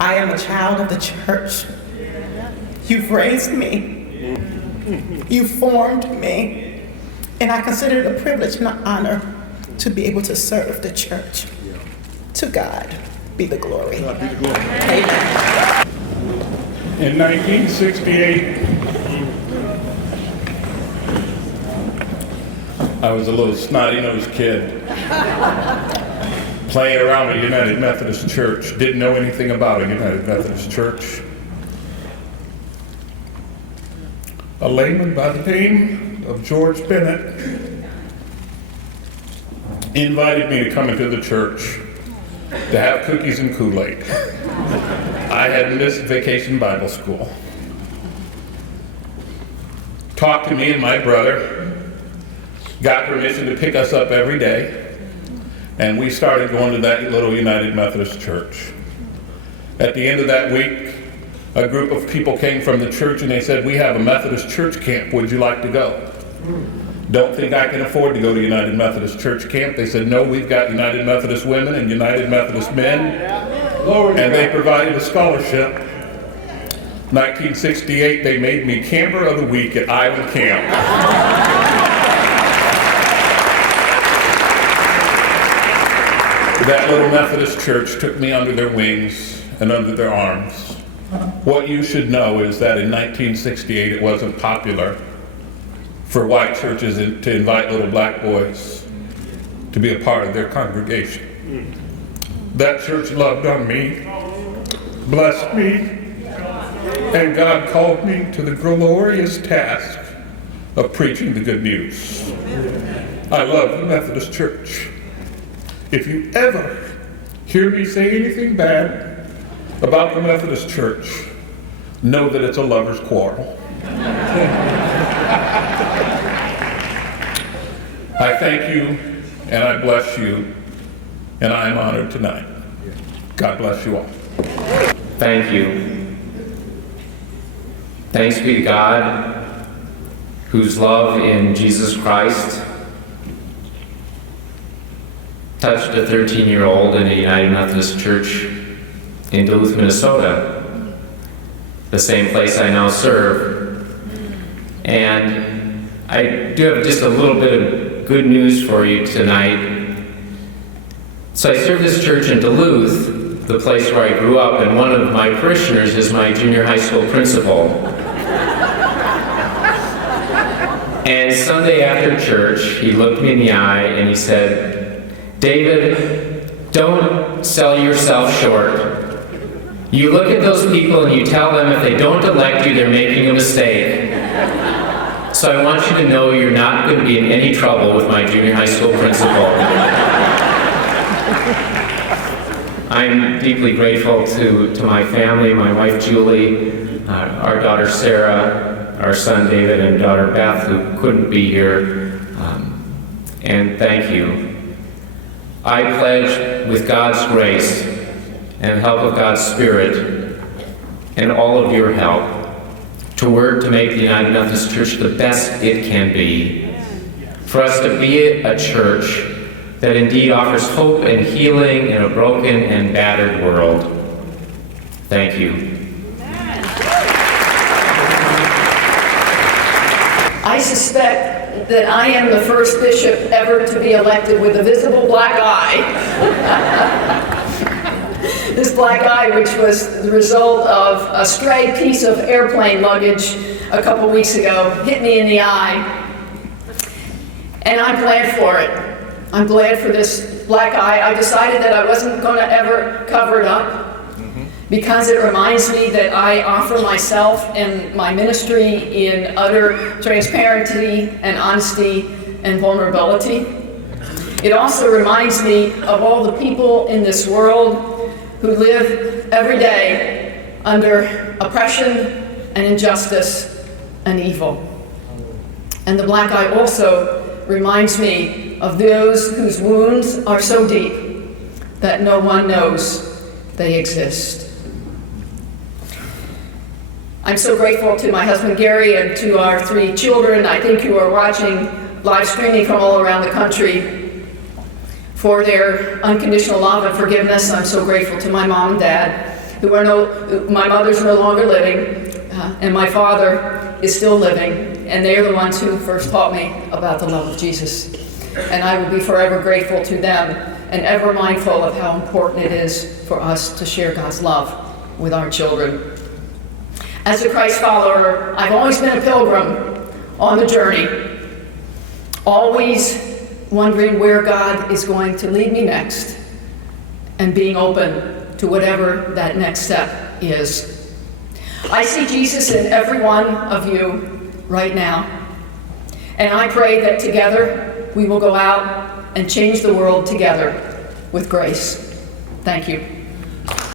I am a child of the church. You've raised me. You formed me. And I consider it a privilege and an honor to be able to serve the church. To God be the glory. Amen. In 1968, I was a little snotty-nosed kid playing around a United Methodist church. Didn't know anything about a United Methodist church. A layman by the name of George Bennett invited me to come into the church to have cookies and Kool-Aid. I had missed vacation Bible school. Talked to me and my brother, got permission to pick us up every day, and we started going to that little United Methodist church. At the end of that week, a group of people came from the church and they said, "We have a Methodist church camp, would you like to go?" Don't think I can afford to go to United Methodist church camp. They said, "No, we've got United Methodist women and United Methodist men," and they provided a scholarship. 1968, they made me camper of the week at Island Camp. That little Methodist church took me under their wings and under their arms. What you should know is that in 1968, it wasn't popular for white churches to invite little black boys to be a part of their congregation. That church loved on me, blessed me, and God called me to the glorious task of preaching the good news. I love the Methodist Church. If you ever hear me say anything bad about the Methodist Church, know that it's a lover's quarrel. I thank you and I bless you, and I am honored tonight. God bless you all. Thank you. Thanks be to God, whose love in Jesus Christ touched a 13-year-old in a United Methodist Church in Duluth, Minnesota, the same place I now serve. And I do have just a little bit of good news for you tonight. So I serve this church in Duluth, the place where I grew up, and one of my parishioners is my junior high school principal. And Sunday after church, he looked me in the eye and he said, "David, don't sell yourself short. You look at those people and you tell them if they don't elect you, they're making a mistake. So I want you to know you're not going to be in any trouble with my junior high school principal." I'm deeply grateful to my family, my wife Julie, our daughter Sarah, our son David, and daughter Beth, who couldn't be here. And thank you. I pledge, with God's grace and the help of God's Spirit and all of your help, to work to make the United Methodist Church the best it can be, for us to be a church that indeed offers hope and healing in a broken and battered world. Thank you. I suspect that I am the first bishop ever to be elected with a visible black eye. This black eye, which was the result of a stray piece of airplane luggage a couple weeks ago, hit me in the eye. And I'm glad for it. I'm glad for this black eye. I decided that I wasn't going to ever cover it up, because it reminds me that I offer myself and my ministry in utter transparency and honesty and vulnerability. It also reminds me of all the people in this world who live every day under oppression and injustice and evil. And the black eye also reminds me of those whose wounds are so deep that no one knows they exist. I'm so grateful to my husband Gary and to our 3 children, I think, who are watching live streaming from all around the country, for their unconditional love and forgiveness. I'm so grateful to my mom and dad. my mother's no longer living, and my father is still living, and they're the ones who first taught me about the love of Jesus. And I will be forever grateful to them and ever mindful of how important it is for us to share God's love with our children. As a Christ follower, I've always been a pilgrim on the journey, always wondering where God is going to lead me next and being open to whatever that next step is. I see Jesus in every one of you right now, and I pray that together we will go out and change the world together with grace. Thank you.